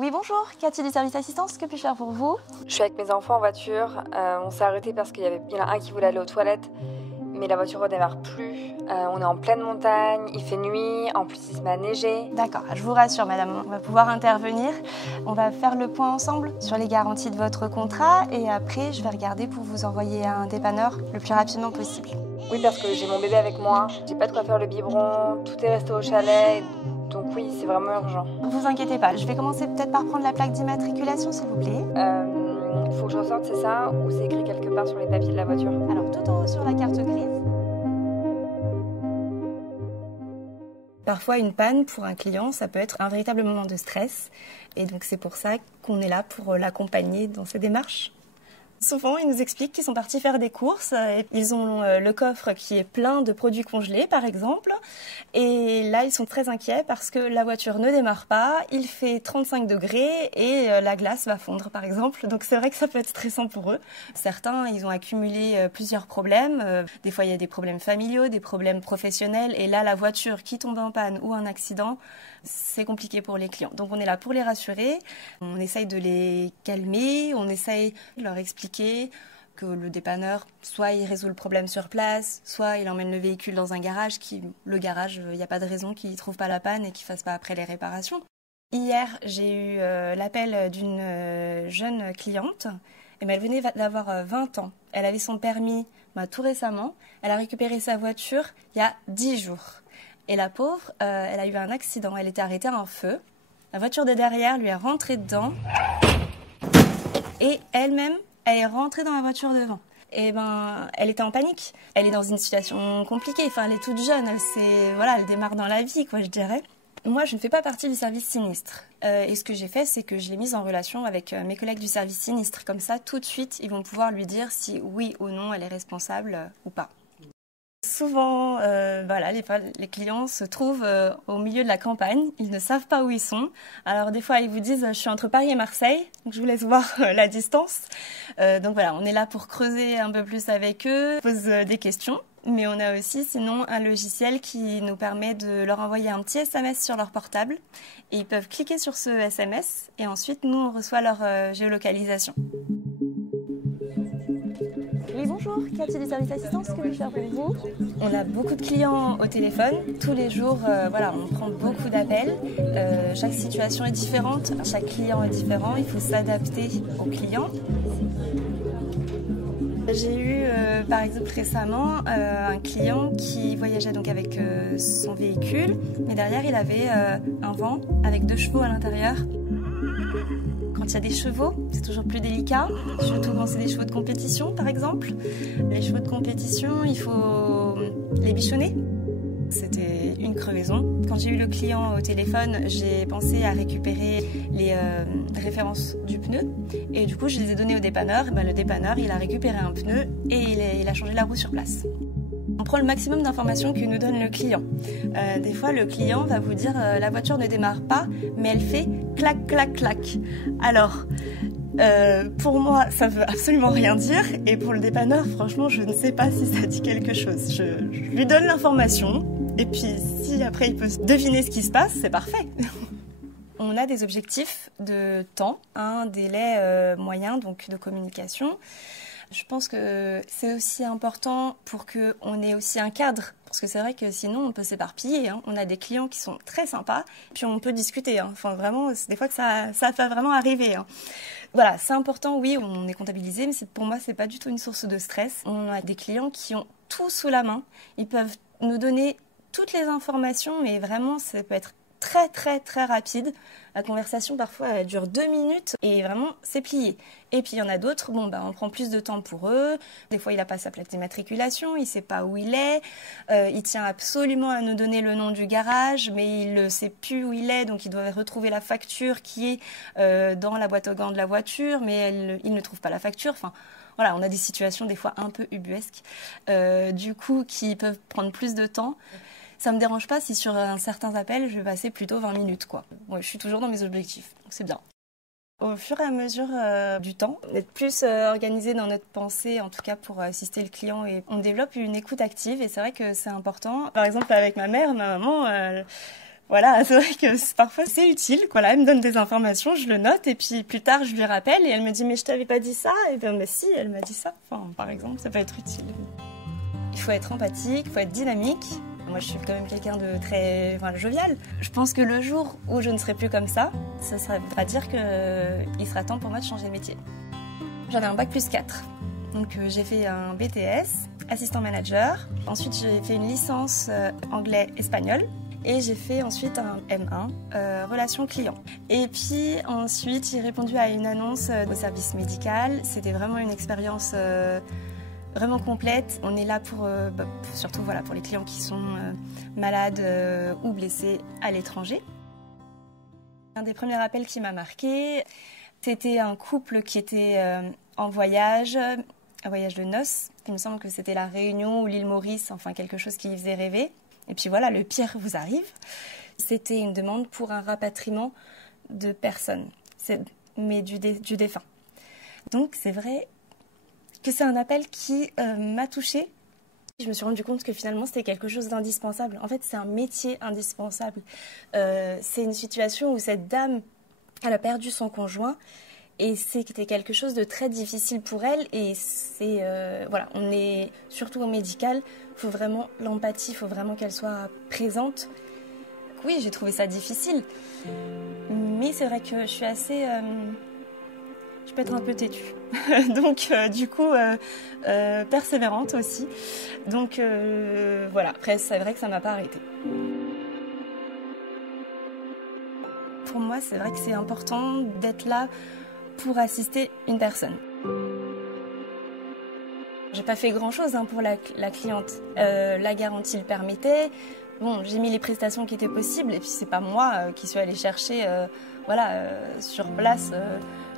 Oui, bonjour, Cathy du service assistance, que puis-je faire pour vous? Je suis avec mes enfants en voiture, on s'est arrêté parce qu'il y en a un qui voulait aller aux toilettes, mais la voiture redémarre plus, on est en pleine montagne, il fait nuit, en plus il se met à neiger. D'accord, je vous rassure madame, on va pouvoir intervenir. On va faire le point ensemble sur les garanties de votre contrat et après je vais regarder pour vous envoyer un dépanneur le plus rapidement possible. Oui, parce que j'ai mon bébé avec moi, j'ai pas de quoi faire le biberon, tout est resté au chalet, donc oui, c'est vraiment urgent. Vous inquiétez pas, je vais commencer peut-être par prendre la plaque d'immatriculation s'il vous plaît. Faut que je ressorte, c'est ça, ou c'est écrit quelque part sur les papiers de la voiture? Alors tout en haut sur la carte grise. Parfois, une panne pour un client, ça peut être un véritable moment de stress. Et donc, c'est pour ça qu'on est là pour l'accompagner dans ses démarches. Souvent, ils nous expliquent qu'ils sont partis faire des courses. Et ils ont le coffre qui est plein de produits congelés, par exemple. Et là, ils sont très inquiets parce que la voiture ne démarre pas. Il fait 35 degrés et la glace va fondre, par exemple. Donc, c'est vrai que ça peut être stressant pour eux. Certains, ils ont accumulé plusieurs problèmes. Des fois, il y a des problèmes familiaux, des problèmes professionnels. Et là, la voiture qui tombe en panne ou un accident, c'est compliqué pour les clients. Donc, on est là pour les rassurer. On essaye de les calmer. On essaye de leur expliquer que le dépanneur, soit il résout le problème sur place, soit il emmène le véhicule dans un garage. Le garage, il n'y a pas de raison qu'il ne trouve pas la panne et qu'il ne fasse pas après les réparations. Hier, j'ai eu l'appel d'une jeune cliente. Et elle venait d'avoir 20 ans. Elle avait son permis tout récemment. Elle a récupéré sa voiture il y a 10 jours. Et la pauvre, elle a eu un accident. Elle était arrêtée à un feu. La voiture de derrière lui est rentrée dedans. Et elle-même, elle est rentrée dans la voiture devant. Et elle était en panique. Elle est dans une situation compliquée. Enfin, elle est toute jeune. Elle démarre dans la vie, quoi, je dirais. Moi, je ne fais pas partie du service sinistre. Et ce que j'ai fait, c'est que je l'ai mise en relation avec mes collègues du service sinistre. Comme ça, tout de suite, ils vont pouvoir lui dire si oui ou non elle est responsable ou pas. Souvent, les clients se trouvent au milieu de la campagne. Ils ne savent pas où ils sont. Alors des fois, ils vous disent « je suis entre Paris et Marseille ». Donc je vous laisse voir la distance. Donc voilà, on est là pour creuser un peu plus avec eux, pose des questions. Mais on a aussi sinon un logiciel qui nous permet de leur envoyer un petit SMS sur leur portable. Et ils peuvent cliquer sur ce SMS et ensuite nous on reçoit leur géolocalisation. Oui, bonjour, Cathy du service assistance, que puis-je faire pour vous? On a beaucoup de clients au téléphone. Tous les jours, on prend beaucoup d'appels. Chaque situation est différente, chaque client est différent. Il faut s'adapter aux clients. J'ai eu, par exemple, récemment, un client qui voyageait donc avec son véhicule, mais derrière, il avait un van avec 2 chevaux à l'intérieur. Quand il y a des chevaux, c'est toujours plus délicat, surtout quand c'est des chevaux de compétition, par exemple. Les chevaux de compétition, il faut les bichonner. C'était une crevaison. Quand j'ai eu le client au téléphone, j'ai pensé à récupérer les références du pneu. Et du coup, je les ai données au dépanneur. Le dépanneur, il a récupéré un pneu et il a changé la roue sur place. On prend le maximum d'informations que nous donne le client. Des fois, le client va vous dire la voiture ne démarre pas, mais elle fait clac, clac, clac. Alors, pour moi, ça veut absolument rien dire. Et pour le dépanneur, franchement, je ne sais pas si ça dit quelque chose. Je lui donne l'information. Et puis, si après il peut deviner ce qui se passe, c'est parfait. On a des objectifs de temps, un délai moyen donc de communication. Je pense que c'est aussi important pour qu'on ait aussi un cadre. Parce que c'est vrai que sinon, on peut s'éparpiller. Hein. On a des clients qui sont très sympas, puis on peut discuter. Hein. Enfin, vraiment, c'est des fois que ça va vraiment arriver. Hein. Voilà, c'est important, oui, on est comptabilisé, mais pour moi, c'est pas du tout une source de stress. On a des clients qui ont tout sous la main. Ils peuvent nous donner toutes les informations, mais vraiment, ça peut être très, très, très rapide. La conversation, parfois, elle dure 2 minutes et vraiment, c'est plié. Et puis, il y en a d'autres, on prend plus de temps pour eux. Des fois, il n'a pas sa plaque d'immatriculation, il ne sait pas où il est. Il tient absolument à nous donner le nom du garage, mais il ne sait plus où il est, donc il doit retrouver la facture qui est dans la boîte aux gants de la voiture, mais il ne trouve pas la facture. Enfin, voilà, on a des situations des fois un peu ubuesques, du coup, qui peuvent prendre plus de temps. Ça me dérange pas si sur un certain appel, je vais passer plutôt 20 minutes, quoi. Ouais, je suis toujours dans mes objectifs, donc c'est bien. Au fur et à mesure du temps, d'être plus organisé dans notre pensée, en tout cas pour assister le client, et on développe une écoute active et c'est vrai que c'est important. Par exemple, avec ma mère, ma maman, Voilà, c'est vrai que parfois c'est utile. Voilà, elle me donne des informations, je le note et puis plus tard je lui rappelle et elle me dit mais je t'avais pas dit ça. Et bien mais si, elle m'a dit ça. Enfin, par exemple, ça peut être utile. Il faut être empathique, il faut être dynamique. Moi je suis quand même quelqu'un de très jovial. Je pense que le jour où je ne serai plus comme ça voudra dire qu'il sera temps pour moi de changer de métier. J'avais un bac plus 4. Donc j'ai fait un BTS, assistant manager. Ensuite j'ai fait une licence anglais-espagnol. Et j'ai fait ensuite un M1, relations clients. Et puis ensuite, j'ai répondu à une annonce au service médical. C'était vraiment une expérience vraiment complète. On est là surtout pour les clients qui sont malades ou blessés à l'étranger. Un des premiers appels qui m'a marqué, c'était un couple qui était en voyage, un voyage de noces. Il me semble que c'était la Réunion ou l'île Maurice, enfin quelque chose qui faisait rêver. Et puis voilà, le pire vous arrive. C'était une demande pour un rapatriement de personnes, mais du défunt. Donc c'est vrai que c'est un appel qui m'a touchée. Je me suis rendu compte que finalement c'était quelque chose d'indispensable. En fait, c'est un métier indispensable. C'est une situation où cette dame, elle a perdu son conjoint. Et c'était quelque chose de très difficile pour elle. Et c'est on est surtout au médical. Il faut vraiment l'empathie, il faut vraiment qu'elle soit présente. Oui, j'ai trouvé ça difficile. Mais c'est vrai que je suis assez... je peux être un peu têtue. Donc, du coup, persévérante aussi. Donc, voilà. Après, c'est vrai que ça ne m'a pas arrêtée. Pour moi, c'est vrai que c'est important d'être là pour assister une personne. J'ai pas fait grand-chose pour la cliente. La garantie le permettait. Bon, j'ai mis les prestations qui étaient possibles et puis c'est pas moi qui suis allée chercher sur place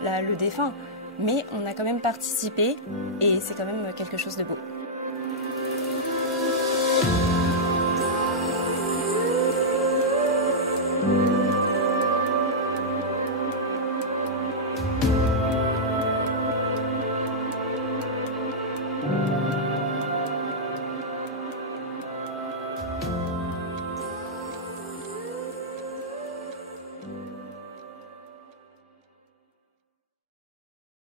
le défunt. Mais on a quand même participé et c'est quand même quelque chose de beau.